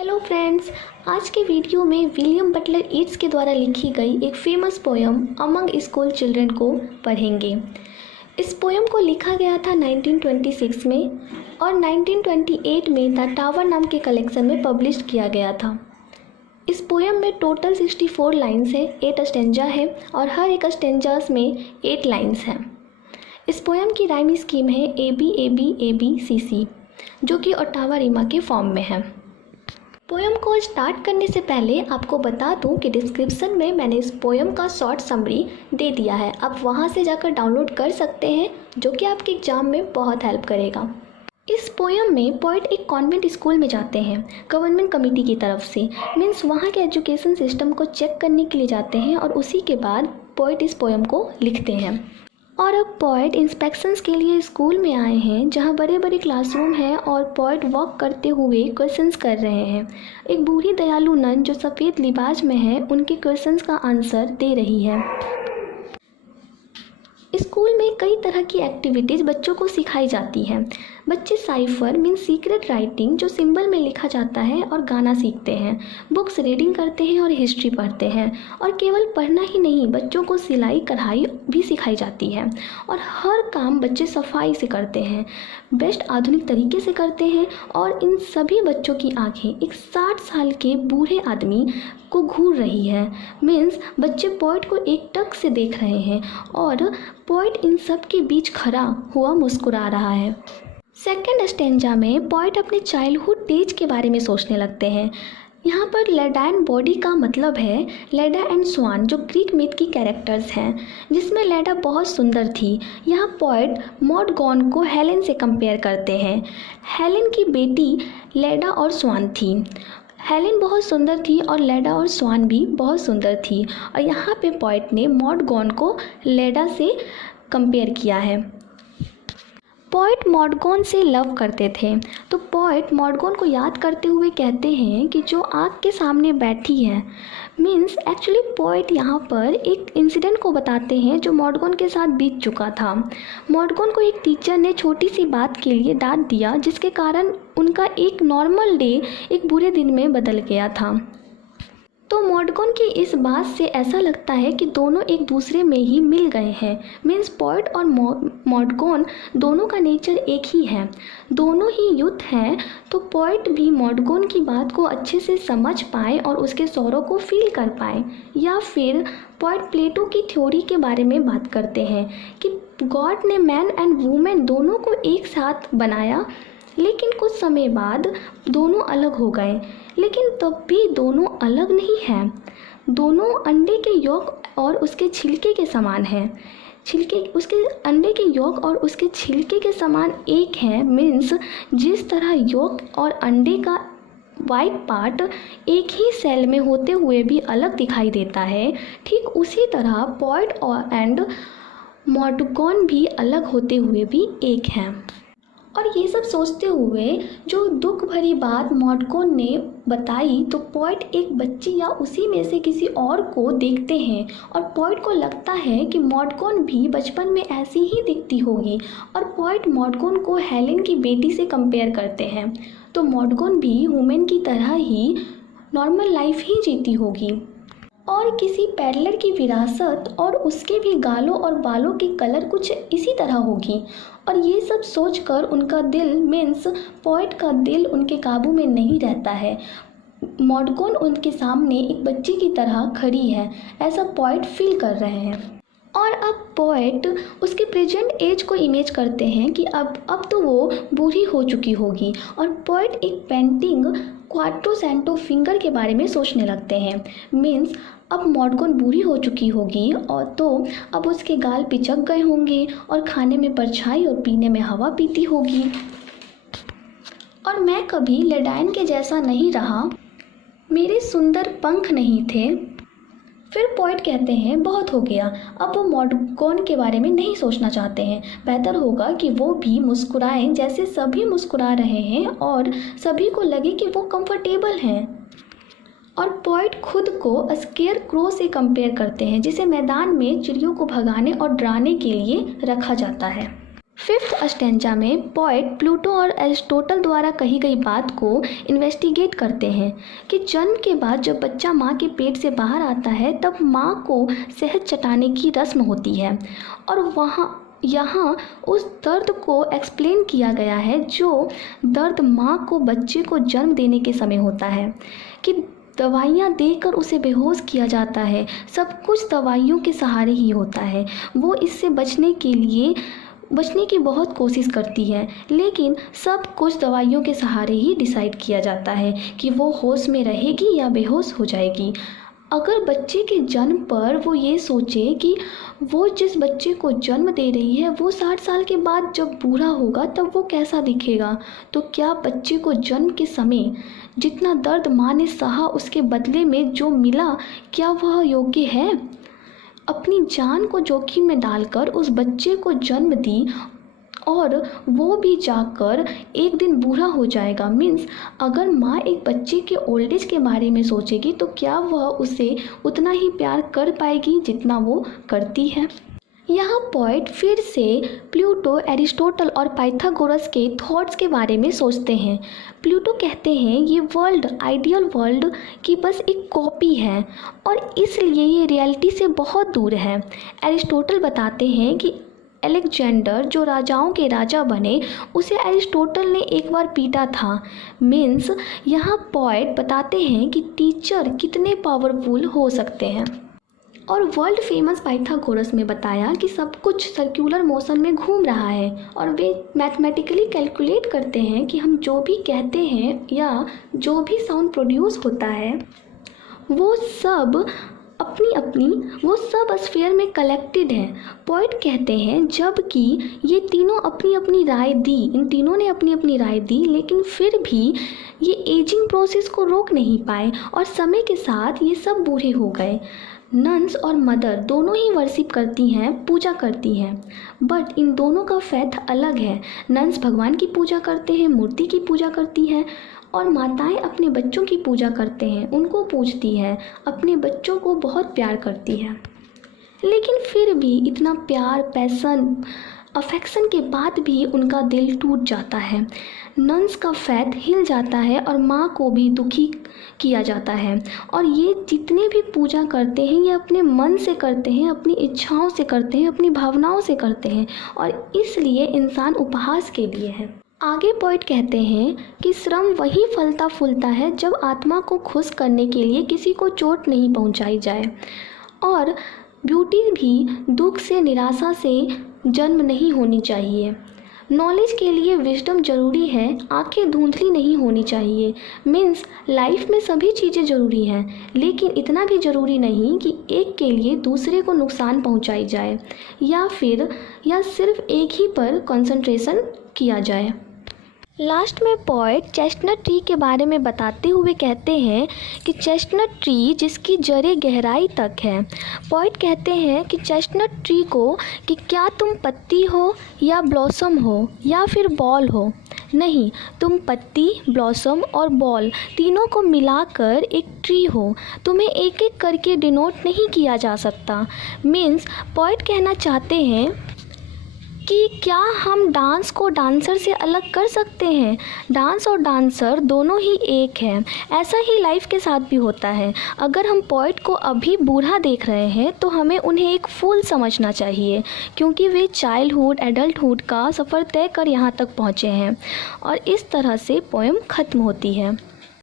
Hello friends, आज के video में विलियम बटलर ईट्स के द्वारा लिखी गई एक famous poem among school children को पढ़ेंगे। इस पोयम को लिखा गया था 1926 में और 1928 में द टावर नाम के कलेक्शन में पब्लिश किया गया था। इस पोयम में टोटल 64 लाइन्स है, 8 स्टेंजा है और हर एक स्टेंजास में 8 लाइन्स हैं। इस पोयम की राइम स्कीम है ABABABCC, जो कि ओट्टावा रीमा के फॉर्म में है। पोयम को स्टार्ट करने से पहले आपको बता दूं कि डिस्क्रिप्शन में मैंने इस पोयम का शॉर्ट समरी दे दिया है, आप वहां से जाकर डाउनलोड कर सकते हैं, जो कि आपके एग्ज़ाम में बहुत हेल्प करेगा। इस पोयम में पोइट एक कॉन्वेंट स्कूल में जाते हैं गवर्नमेंट कमेटी की तरफ से, मीन्स वहाँ के एजुकेशन सिस्टम को चेक करने के लिए जाते हैं और उसी के बाद पोइट इस पोयम को लिखते हैं। और अब पोइट इंस्पेक्शंस के लिए स्कूल में आए हैं, जहाँ बड़े बड़े क्लासरूम हैं और पोइट वॉक करते हुए क्वेश्चंस कर रहे हैं। एक बूढ़ी दयालु नन जो सफ़ेद लिबास में है, उनके क्वेश्चंस का आंसर दे रही है। स्कूल में कई तरह की एक्टिविटीज़ बच्चों को सिखाई जाती हैं। बच्चे साइफर मीन्स सीक्रेट राइटिंग, जो सिंबल में लिखा जाता है, और गाना सीखते हैं, बुक्स रीडिंग करते हैं और हिस्ट्री पढ़ते हैं। और केवल पढ़ना ही नहीं, बच्चों को सिलाई कढ़ाई भी सिखाई जाती है और हर काम बच्चे सफाई से करते हैं, बेस्ट आधुनिक तरीके से करते हैं। और इन सभी बच्चों की आंखें एक 60 साल के बूढ़े आदमी को घूर रही है, मीन्स बच्चे पोइट को एक टक से देख रहे हैं और पोइट इन सब के बीच खड़ा हुआ मुस्कुरा रहा है। सेकेंड स्टेंजा में पोइट अपने चाइल्डहुड डेज के बारे में सोचने लगते हैं। यहाँ पर लेडा एंड बॉडी का मतलब है लेडा एंड स्वान, जो ग्रीक मिथ की कैरेक्टर्स हैं, जिसमें लेडा बहुत सुंदर थी। यहाँ पोइट मॉड गॉन को हेलेन से कंपेयर करते हैं। हेलेन की बेटी लेडा और स्वान थी। हेलेन बहुत सुंदर थी और लेडा और स्वान भी बहुत सुंदर थी। और यहाँ पे पोइट ने मॉड गॉन को लेडा से कंपेयर किया है। पोइट मॉडगॉन से लव करते थे, तो पोइट मॉडगॉन को याद करते हुए कहते हैं कि जो आँख के सामने बैठी है, मीन्स एक्चुअली पोइट यहाँ पर एक इंसिडेंट को बताते हैं जो मॉडगॉन के साथ बीत चुका था। मॉडगॉन को एक टीचर ने छोटी सी बात के लिए डांट दिया, जिसके कारण उनका एक नॉर्मल डे एक बुरे दिन में बदल गया था। तो मॉडगॉन की इस बात से ऐसा लगता है कि दोनों एक दूसरे में ही मिल गए हैं, मीन्स पोइट और मॉडगॉन दोनों का नेचर एक ही है, दोनों ही यूथ हैं। तो पोइट भी मॉडगॉन की बात को अच्छे से समझ पाए और उसके सौरों को फील कर पाए। या फिर पोइट प्लेटो की थ्योरी के बारे में बात करते हैं कि गॉड ने मैन एंड वूमेन दोनों को एक साथ बनाया, लेकिन कुछ समय बाद दोनों अलग हो गए, लेकिन तब भी दोनों अलग नहीं हैं। दोनों अंडे के यolk और उसके छिलके के समान हैं। उसके अंडे के यolk और उसके छिलके के समान एक हैं, मीन्स जिस तरह यolk और अंडे का वाइट पार्ट एक ही सेल में होते हुए भी अलग दिखाई देता है, ठीक उसी तरह पोइट और एंड मॉडगॉन भी अलग होते हुए भी एक हैं। और ये सब सोचते हुए जो दुख भरी बात मॉडगॉन ने बताई, तो पोइट एक बच्ची या उसी में से किसी और को देखते हैं और पोइट को लगता है कि मॉडगॉन भी बचपन में ऐसी ही दिखती होगी। और पोइट मॉडगॉन को हेलेन की बेटी से कंपेयर करते हैं, तो मॉडगॉन भी वुमेन की तरह ही नॉर्मल लाइफ ही जीती होगी और किसी पैडलर की विरासत और उसके भी गालों और बालों की कलर कुछ इसी तरह होगी। और ये सब सोचकर उनका दिल, मीन्स पोइट का दिल, उनके काबू में नहीं रहता है। मॉडगॉन उनके सामने एक बच्ची की तरह खड़ी है, ऐसा पोइट फील कर रहे हैं। और अब पोइट उसके प्रेजेंट एज को इमेज करते हैं कि अब तो वो बूढ़ी हो चुकी होगी। और पोइट एक पेंटिंग क्वाट्रो सेंटो फिंगर के बारे में सोचने लगते हैं, मीन्स अब मॉडगॉन बूढ़ी हो चुकी होगी और तो अब उसके गाल पिचक गए होंगे और खाने में परछाई और पीने में हवा पीती होगी। और मैं कभी लेडाइन के जैसा नहीं रहा, मेरे सुंदर पंख नहीं थे। फिर पोइट कहते हैं बहुत हो गया, अब वो मॉडगॉन के बारे में नहीं सोचना चाहते हैं, बेहतर होगा कि वो भी मुस्कुराएं जैसे सभी मुस्कुरा रहे हैं और सभी को लगे कि वो कंफर्टेबल हैं। और पोइट खुद को स्केयर क्रो से कंपेयर करते हैं, जिसे मैदान में चिड़ियों को भगाने और डराने के लिए रखा जाता है। फिफ्थ स्टेंजा में पोएट प्लूटो और एरिस्टोटल द्वारा कही गई बात को इन्वेस्टिगेट करते हैं कि जन्म के बाद जब बच्चा माँ के पेट से बाहर आता है तब माँ को शहद चटाने की रस्म होती है और यहाँ उस दर्द को एक्सप्लेन किया गया है जो दर्द माँ को बच्चे को जन्म देने के समय होता है कि दवाइयाँ देकर उसे बेहोश किया जाता है। सब कुछ दवाइयों के सहारे ही होता है। वो इससे बचने की बहुत कोशिश करती है, लेकिन सब कुछ दवाइयों के सहारे ही डिसाइड किया जाता है कि वो होश में रहेगी या बेहोश हो जाएगी। अगर बच्चे के जन्म पर वो ये सोचे कि वो जिस बच्चे को जन्म दे रही है वो 60 साल के बाद जब बूढ़ा होगा तब वो कैसा दिखेगा, तो क्या बच्चे को जन्म के समय जितना दर्द माँ ने सहा उसके बदले में जो मिला, क्या वह योग्य है? अपनी जान को जोखिम में डालकर उस बच्चे को जन्म दी और वो भी जाकर एक दिन बूढ़ा हो जाएगा। मीन्स अगर माँ एक बच्चे के ओल्ड एज के बारे में सोचेगी तो क्या वह उसे उतना ही प्यार कर पाएगी जितना वो करती है। यहाँ पोएट फिर से प्लूटो, एरिस्टोटल और पाइथागोरस के थॉट्स के बारे में सोचते हैं। प्लूटो कहते हैं ये वर्ल्ड आइडियल वर्ल्ड की बस एक कॉपी है और इसलिए ये रियलिटी से बहुत दूर है। एरिस्टोटल बताते हैं कि अलेक्जेंडर जो राजाओं के राजा बने उसे एरिस्टोटल ने एक बार पीटा था। मीन्स यहाँ पोएट बताते हैं कि टीचर कितने पावरफुल हो सकते हैं। और वर्ल्ड फेमस पाइथागोरस में बताया कि सब कुछ सर्कुलर मोशन में घूम रहा है और वे मैथमेटिकली कैलकुलेट करते हैं कि हम जो भी कहते हैं या जो भी साउंड प्रोड्यूस होता है वो सब स्फीयर में कलेक्टेड है। पोएट कहते हैं जबकि ये तीनों अपनी अपनी राय दी, इन तीनों ने अपनी अपनी राय दी, लेकिन फिर भी ये एजिंग प्रोसेस को रोक नहीं पाए और समय के साथ ये सब बूढ़े हो गए। नन्स और मदर दोनों ही वर्शिप करती हैं, पूजा करती हैं, बट इन दोनों का फेथ अलग है। नन्स भगवान की पूजा करते हैं, मूर्ति की पूजा करती हैं और माताएं अपने बच्चों की पूजा करते हैं, उनको पूजती हैं, अपने बच्चों को बहुत प्यार करती हैं। लेकिन फिर भी इतना प्यार, पैसन, अफेक्शन के बाद भी उनका दिल टूट जाता है। नन्स का फेथ हिल जाता है और माँ को भी दुखी किया जाता है और ये जितने भी पूजा करते हैं ये अपने मन से करते हैं, अपनी इच्छाओं से करते हैं, अपनी भावनाओं से करते हैं और इसलिए इंसान उपहास के लिए है। आगे पोएट कहते हैं कि श्रम वही फलता फूलता है जब आत्मा को खुश करने के लिए किसी को चोट नहीं पहुंचाई जाए और ब्यूटी भी दुख से, निराशा से जन्म नहीं होनी चाहिए। नॉलेज के लिए विजडम ज़रूरी है, आंखें धुंधली नहीं होनी चाहिए। मीन्स लाइफ में सभी चीज़ें ज़रूरी हैं, लेकिन इतना भी ज़रूरी नहीं कि एक के लिए दूसरे को नुकसान पहुंचाई जाए या सिर्फ एक ही पर कंसंट्रेशन किया जाए। लास्ट में पोएट चेस्टनट ट्री के बारे में बताते हुए कहते हैं कि चेस्टनट ट्री जिसकी जड़ें गहराई तक है। पोएट कहते हैं कि चेस्टनट ट्री को कि क्या तुम पत्ती हो या ब्लॉसम हो या फिर बॉल हो, नहीं, तुम पत्ती, ब्लॉसम और बॉल तीनों को मिलाकर एक ट्री हो। तुम्हें एक एक करके डिनोट नहीं किया जा सकता। मीन्स पोएट कहना चाहते हैं कि क्या हम डांस को डांसर से अलग कर सकते हैं? डांस और डांसर दोनों ही एक हैं। ऐसा ही लाइफ के साथ भी होता है। अगर हम पोएट को अभी बूढ़ा देख रहे हैं तो हमें उन्हें एक फूल समझना चाहिए, क्योंकि वे चाइल्डहुड, एडल्टहुड का सफ़र तय कर यहाँ तक पहुँचे हैं। और इस तरह से पोएम ख़त्म होती है।